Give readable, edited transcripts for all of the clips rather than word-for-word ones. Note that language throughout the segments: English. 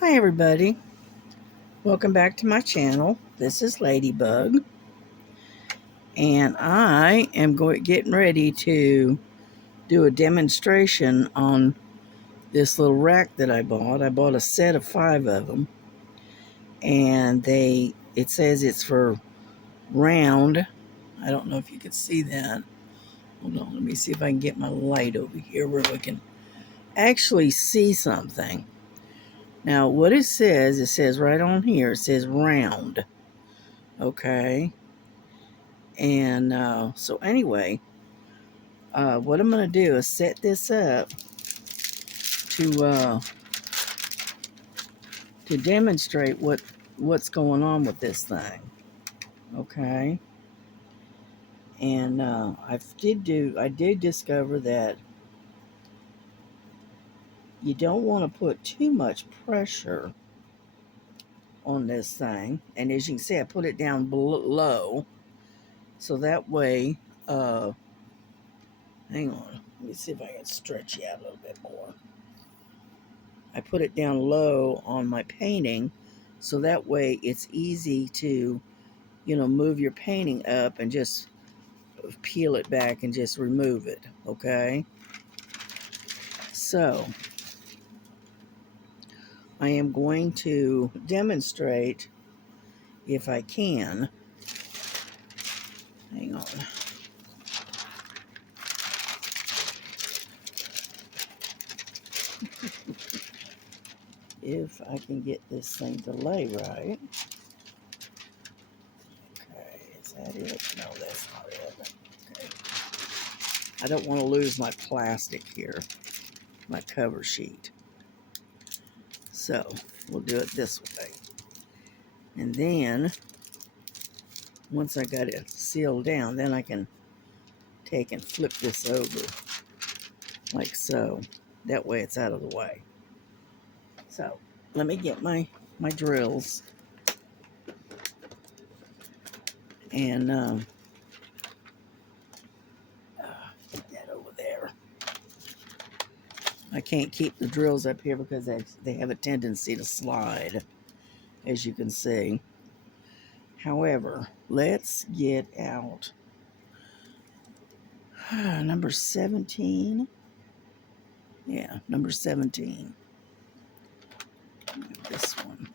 Hi everybody, welcome back to my channel. This is Ladybug, and I am getting ready to do a demonstration on this little rack that I bought. I bought a set of 5 of them, and it says it's for round. I don't know if you can see that. Hold on, let me see if I can get my light over here where we can actually see something. Now, what it says right on here, it says round. Okay. And so anyway, what I'm going to do is set this up to demonstrate what's going on with this thing. Okay. And I did discover that you don't want to put too much pressure on this thing. And as you can see, I put it down low, so that way, hang on, let me see if I can stretch you out a little bit more. I put it down low on my painting, so that way it's easy to, move your painting up and just peel it back and just remove it, okay? So, I am going to demonstrate, if I can. Hang on. If I can get this thing to lay right. Okay, is that it? No, that's not it. Okay. I don't want to lose my plastic here, my cover sheet. So, we'll do it this way. And then, once I got it sealed down, then I can take and flip this over, like so. That way it's out of the way. So, let me get my drills. And, get that over there. I can't keep the drills up here because they have a tendency to slide, as you can see. However, let's get out number 17. Yeah, number 17. This one.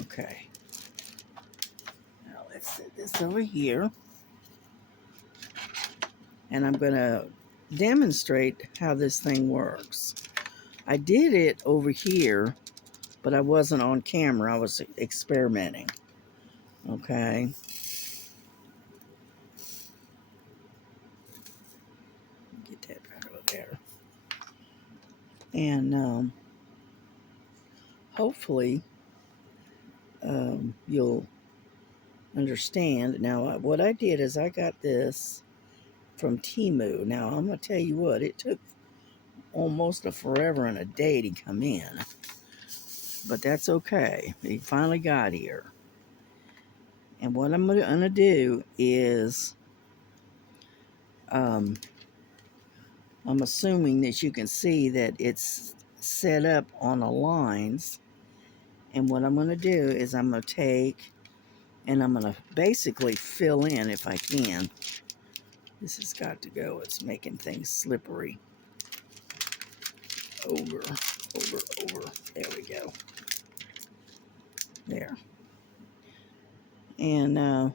Okay. Now let's set this over here. And I'm going to demonstrate how this thing works. I did it over here, but I wasn't on camera. I was experimenting. Okay. Get that right over there. And hopefully you'll understand. Now, what I did is I got this from Temu. Now, I'm going to tell you what, it took almost a forever and a day to come in. But that's okay. It finally got here. And what I'm going to do is, I'm assuming that you can see that it's set up on the lines. And what I'm going to do is I'm going to take and I'm going to basically fill in, if I can. This has got to go. It's making things slippery. Over. There we go. There. And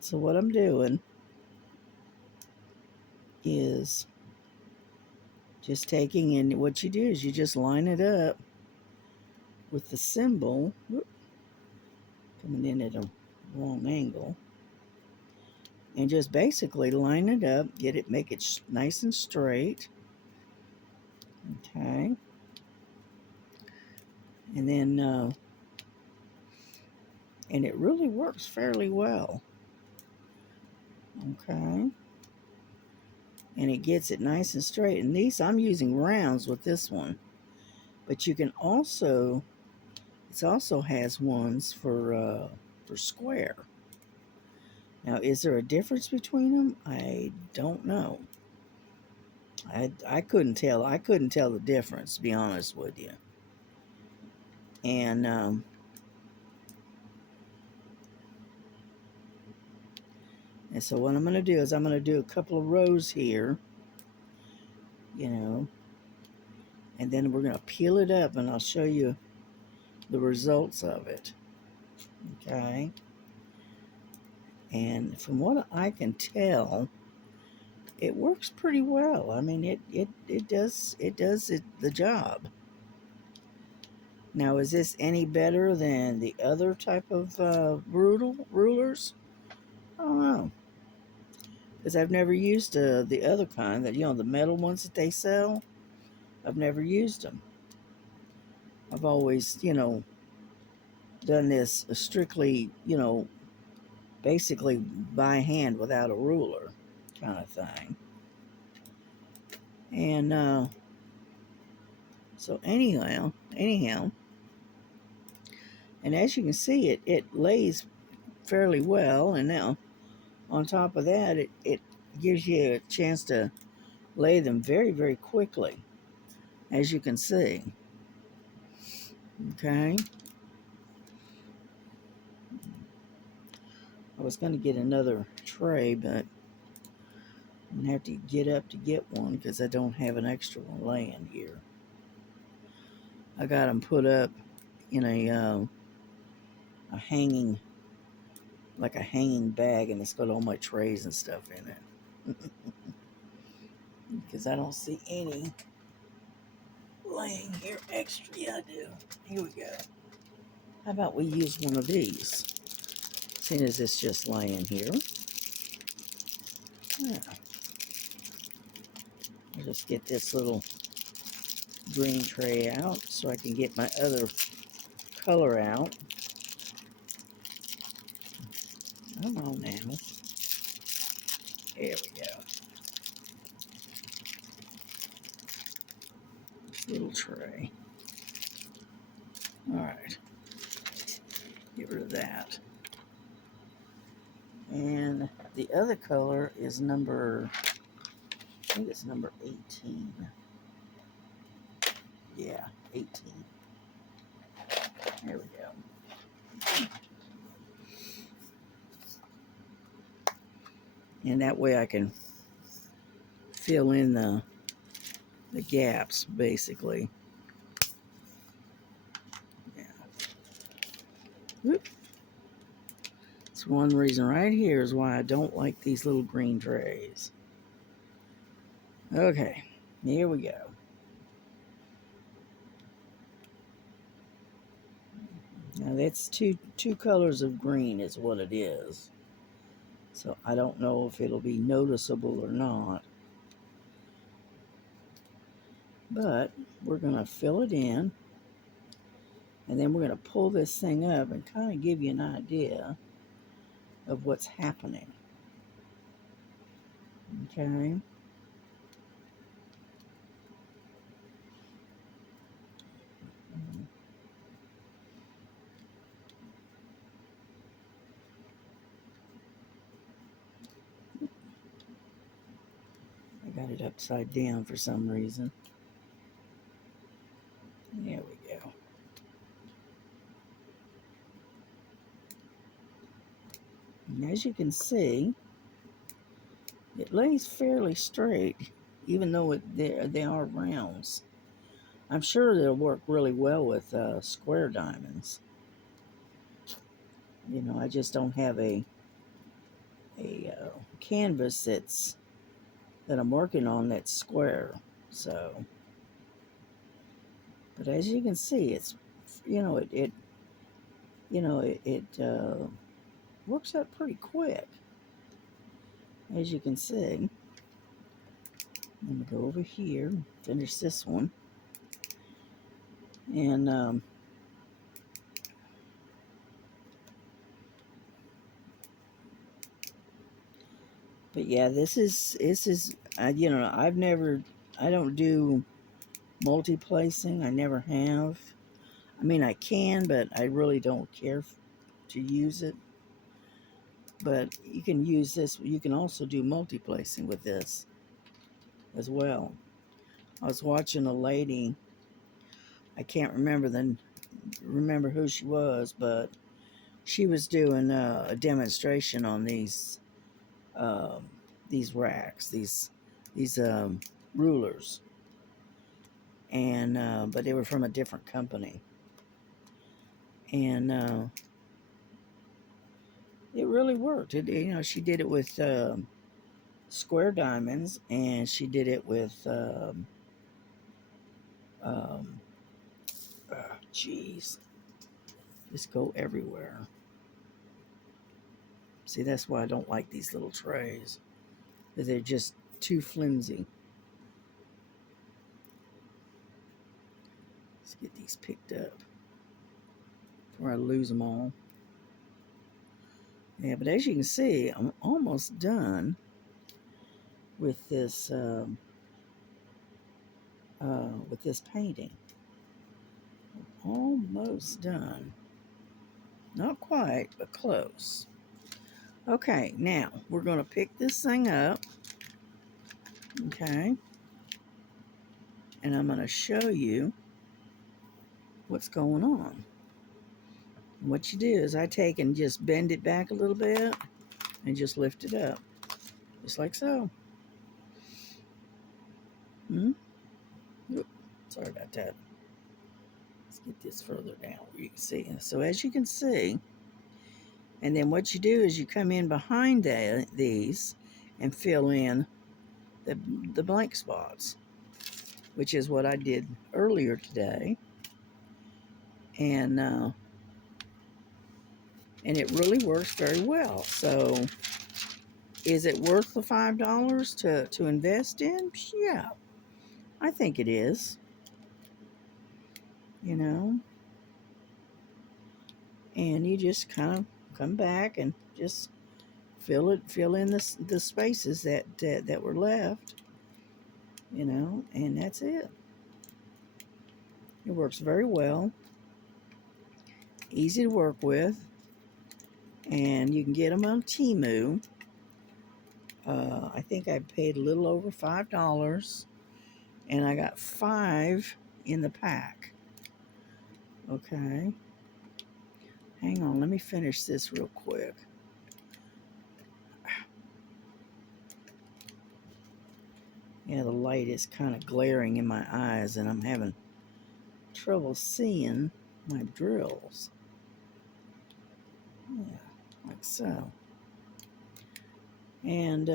so what I'm doing is just taking, and what you do is you just line it up with the symbol. Whoop, coming in at a wrong angle. And just basically line it up, make it nice and straight. Okay. And then, and it really works fairly well. Okay. And it gets it nice and straight. And these, I'm using rounds with this one. But you can also, it also has ones for square. Now, is there a difference between them? I don't know. I couldn't tell. I couldn't tell the difference, to be honest with you. And so what I'm going to do is I'm going to do a couple of rows here, and then we're going to peel it up, and I'll show you the results of it. Okay. And from what I can tell, it works pretty well. I mean, it does the job. Now, is this any better than the other type of rulers? I don't know, because I've never used the other kind, that the metal ones that they sell. I've never used them. I've always done this strictly basically by hand without a ruler kind of thing. And so anyhow, and as you can see, it lays fairly well. And now on top of that, it gives you a chance to lay them very, very quickly, as you can see. Okay. I was going to get another tray, but I'm going to have to get up to get one because I don't have an extra one laying here. I got them put up in a hanging, like a hanging bag, and it's got all my trays and stuff in it. Because I don't see any laying here extra. Yeah, I do. Here we go. How about we use one of these? Seeing as it's just laying here. Yeah. I'll just get this little green tray out so I can get my other color out. Come on now. There we go. Little tray. Alright. Get rid of that. And the other color is I think it's number 18. Yeah, 18. There we go. And that way I can fill in the gaps, basically. Yeah. Whoop. That's one reason right here is why I don't like these little green trays. Okay, here we go. Now that's two colors of green is what it is. So I don't know if it'll be noticeable or not. But we're going to fill it in. And then we're going to pull this thing up and kind of give you an idea of what's happening. Okay. I got it upside down for some reason. There we go. And as you can see, it lays fairly straight, even though they are rounds. I'm sure they'll work really well with square diamonds. I just don't have a canvas that I'm working on that's square. So, but as you can see, it's it works out pretty quick. As you can see, I'm gonna go over here, finish this one, and but yeah, this is I don't do multi-placing. I never have. I mean, I can, but I really don't care to use it. But you can use this. You can also do multi-placing with this. as well. I was watching a lady. I can't remember who she was, but she was doing a demonstration on um, these racks, these rulers, and but they were from a different company, and it really worked. She did it with square diamonds, and she did it with um, geez, just go everywhere. See, that's why I don't like these little trays, because they're just too flimsy. Let's get these picked up before I lose them all. Yeah, but as you can see, I'm almost done with this painting. Almost done. Not quite, but close. Okay, now we're going to pick this thing up. Okay. And I'm going to show you what's going on. What you do is I take and just bend it back a little bit and just lift it up. Just like so. Oop, sorry about that. Let's get this further down where you can see. So as you can see, and then what you do is you come in behind these and fill in the blank spots, which is what I did earlier today. And it really works very well. So is it worth the $5 to invest in? Yeah, I think it is. You know, and you just kind of come back and just fill in the spaces that were left. You know, and that's it. It works very well, easy to work with, and you can get them on Temu. I think I paid a little over $5, and I got 5 in the pack. Okay. Hang on, let me finish this real quick. Yeah, the light is kind of glaring in my eyes, and I'm having trouble seeing my drills. Yeah, like so. And,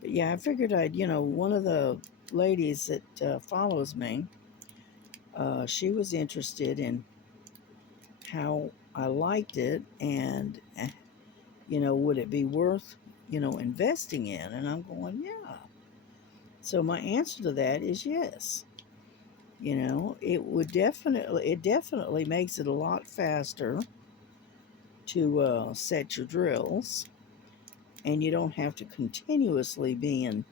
but yeah, I figured one of the ladies that follows me, she was interested in how I liked it, and would it be worth investing in? And I'm going, yeah. So my answer to that is yes. It definitely makes it a lot faster to set your drills, and you don't have to continuously be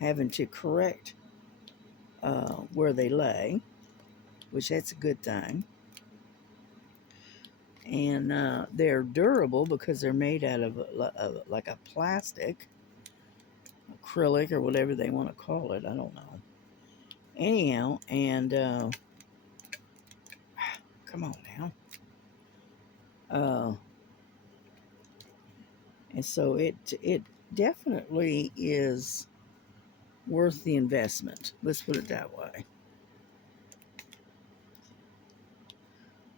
having to correct where they lay, which that's a good thing. And they're durable because they're made out of like a plastic, acrylic, or whatever they want to call it. I don't know. Anyhow, and come on now. And so it definitely is worth the investment. Let's put it that way.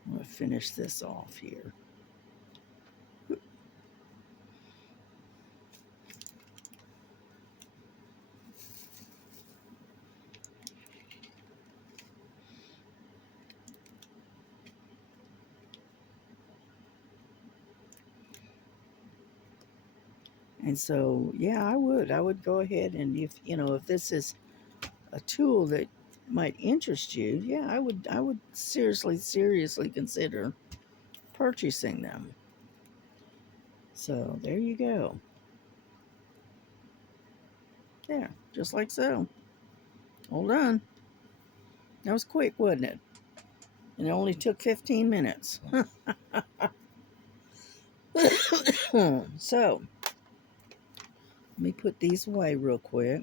I'm going to finish this off here. And so, yeah, I would go ahead, and if this is a tool that might interest you, yeah, I would seriously consider purchasing them. So there you go. Yeah, just like so. All done. That was quick, wasn't it? And it only took 15 minutes. So, Let me put these away real quick.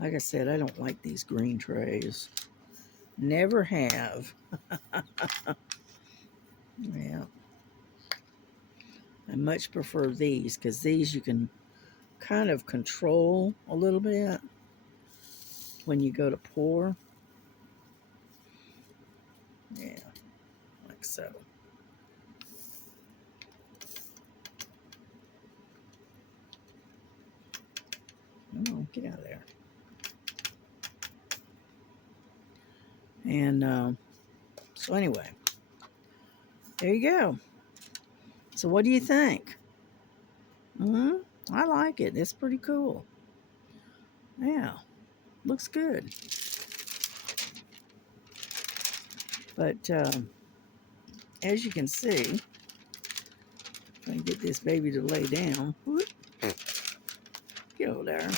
Like I said, I don't like these green trays. Never have. Yeah. I much prefer these because these you can kind of control a little bit when you go to pour. Yeah, like so. Come on, get out of there. And so anyway, there you go. So what do you think? I like it. It's pretty cool. Yeah, looks good. But as you can see, if I can get this baby to lay down. Whoop, get over there.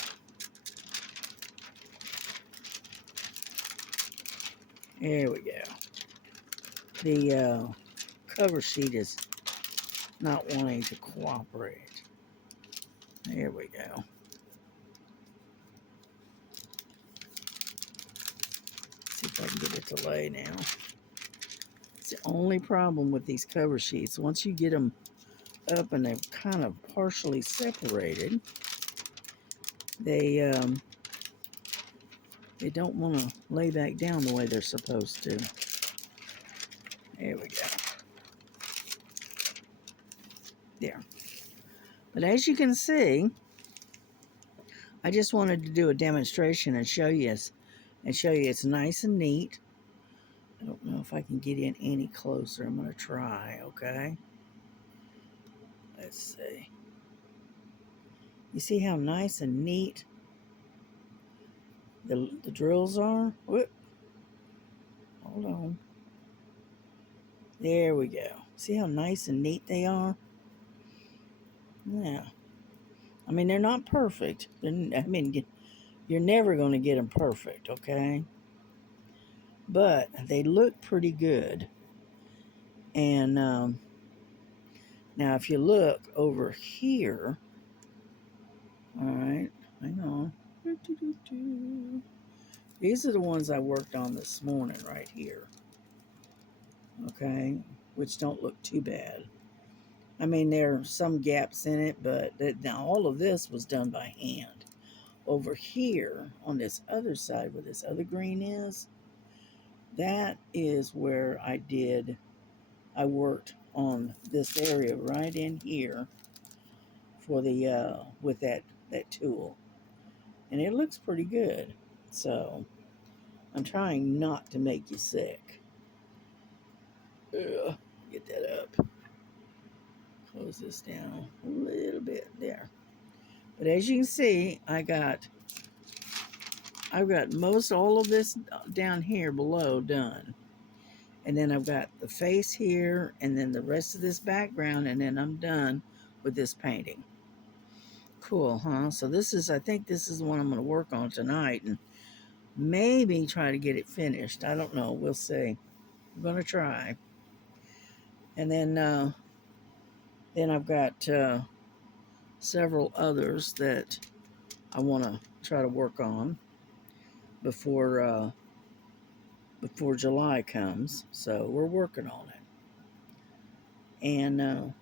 There we go. The cover sheet is not wanting to cooperate. There we go. See if I can get it to lay now. It's the only problem with these cover sheets. Once you get them up and they're kind of partially separated, they don't want to lay back down the way they're supposed to. There we go. There. But as you can see, I just wanted to do a demonstration and show you it's nice and neat. I don't know if I can get in any closer. I'm going to try, okay? Let's see. You see how nice and neat the drills are? Whoop. Hold on. There we go. See how nice and neat they are? Yeah. I mean, they're not perfect. You're never going to get them perfect, okay? But they look pretty good. And now if you look over here, all right, hang on. These are the ones I worked on this morning right here, okay, which don't look too bad. I mean, there are some gaps in it, but now all of this was done by hand. Over here on this other side where this other green is, that is where I worked on this area right in here for the with that tool, and it looks pretty good. So I'm trying not to make you sick. Ugh, get that up. Close this down a little bit there. But as you can see, I've got most all of this down here below done. And then I've got the face here and then the rest of this background, and then I'm done with this painting. Cool, huh? So I think this is the one I'm going to work on tonight and maybe try to get it finished. I don't know. We'll see. I'm going to try. And then I've got several others that I want to try to work on before July comes. So we're working on it. And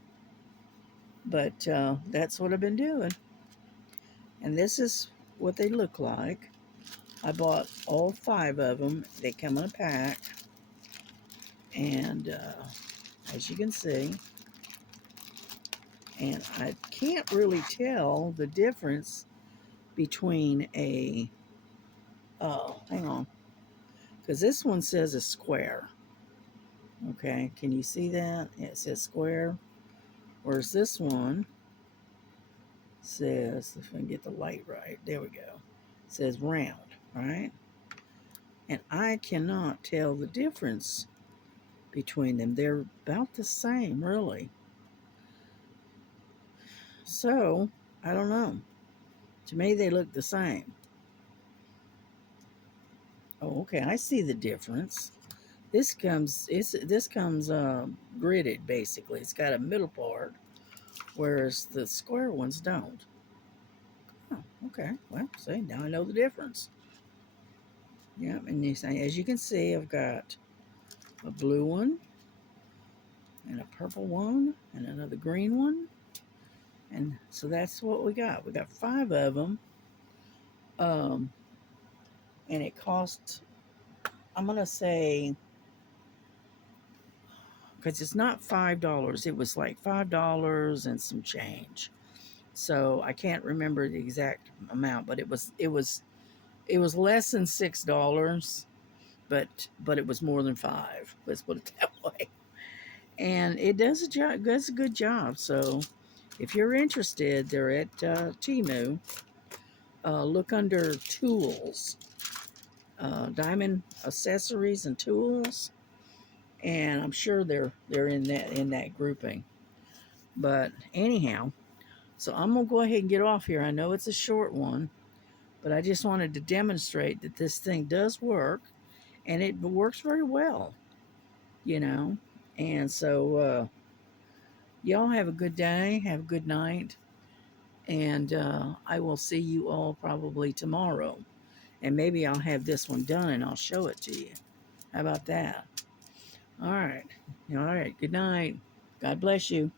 but that's what I've been doing. And this is what they look like. I bought all 5 of them. They come in a pack. And as you can see, and I can't really tell the difference between hang on, because this one says a square. Okay, can you see that? Yeah, it says square. Whereas this one says, if I can get the light right, there we go. It says round, right? And I cannot tell the difference between them. They're about the same, really. So, I don't know. To me, they look the same. Oh, okay, I see the difference. This comes gridded basically. It's got a middle part, whereas the square ones don't. Oh, okay. Well, see, now I know the difference. Yeah, and as you can see, I've got a blue one and a purple one and another green one. And so that's what we got. We got 5 of them. And it cost, I'm going to say, because it's not $5, it was like $5 and some change. So I can't remember the exact amount, but it was less than $6, but it was more than 5. Let's put it that way. And it does a job, does a good job. So if you're interested, they're at Temu. Look under tools, diamond accessories and tools, and I'm sure they're in that grouping. But anyhow, so I'm gonna go ahead and get off here. I know it's a short one, but I just wanted to demonstrate that this thing does work, and it works very well, you know. And so y'all have a good day, have a good night, and I will see you all probably tomorrow. And maybe I'll have this one done and I'll show it to you. How about that? All right. All right. Good night. God bless you.